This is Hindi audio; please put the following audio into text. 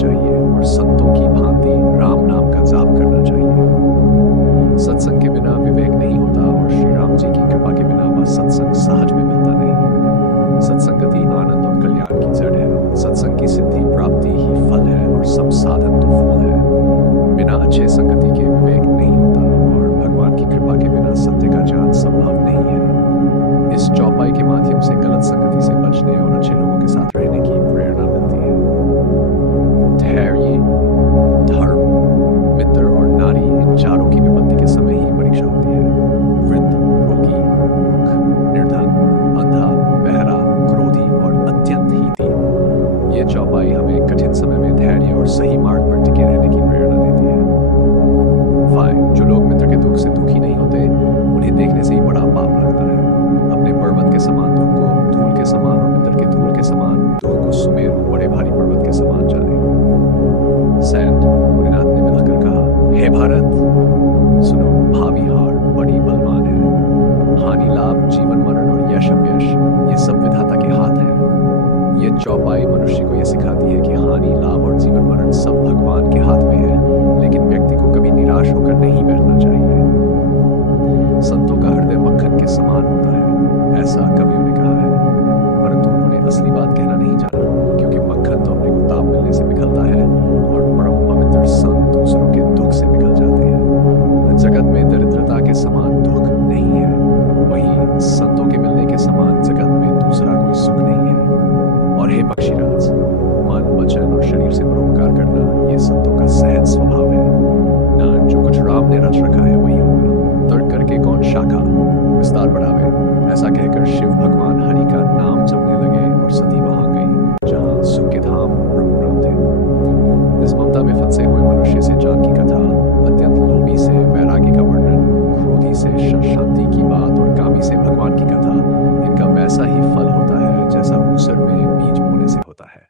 चाहिए और संतों की भांति राम नाम का जाप करना चाहिए। सत्संग के बिना विवेक नहीं होता और श्री राम जी की कृपा के बिना वह सत्संग सहज में मिलता नहीं। सत्संगति आनंद और कल्याण की जड़ है। सत्संग की सिद्धि प्राप्ति ही फल है और सब साधन तो फूल है। बिना अच्छे संगति के विवेक नहीं होता और भगवान की कृपा के बिना सत्य का ज्ञान संभव नहीं है। इस चौपाई के माध्यम से गलत संगति से बचने और अच्छे लोगों के साथ रहने की प्रेरणा मिलती है। धैर्य, धर्म, मित्र और नारी, इन चारों की विपत्ति के समय ही परीक्षा होती है। वृद्ध, रोगी, मूर्ख, निर्धन, अंधा, बहरा, क्रोधी और अत्यंत हीती, ये चौपाई हमें कठिन समय में धैर्य और सही मार्ग पर टिके रहने की प्रेरणा देती है। जो लोग मित्र के दुख से दुखी नहीं होते, उन्हें देखने से ही बड़ा पाप लगता है। अपने पर्वत के समान दुख को धूल के समान और मित्र के धूल के समान दुख को सुमेरु बड़े भारी पर्वत के समान जाने। सैंड मुनिनाथ ने मिलकर कहा, हे भारत, सुनो, भावी हार बड़ी बलवान है। हानि लाभ, जीवन मरण और यश अपयश, ये सब विधाता के हाथ है। ये चौपाई मनुष्य को यह सिखाती है कि हानि लाभ और जीवन मरण सब भगवान के हाथ में है, लेकिन व्यक्ति को कभी निराश होकर नहीं बैठना चाहिए। संतों का हृदय मक्खन के समान होता है, ऐसा कवियों ने कहा है, परंतु उन्होंने असली बात कहना नहीं जाना, क्योंकि मक्खन तो अपने को ताप मिलने से पिघलता है और परम पवित्र संत दूसरों के दुख से पिघल जाते हैं। जगत में दरिद्रता के समान दुख नहीं है, वहीं संतों के मिलने के समान जगत में दूसरा कोई सुख नहीं है। और हे पक्षीराज, मन, वचन और शरीर से परोपकार करना ये संतों का सहज स्वभाव है। ना जो कुछ राम ने रच रखा है वही होगा। तर्क करके कौन शाखा विस्तार बढ़ावे, ऐसा कहकर शिव भगवान हरि का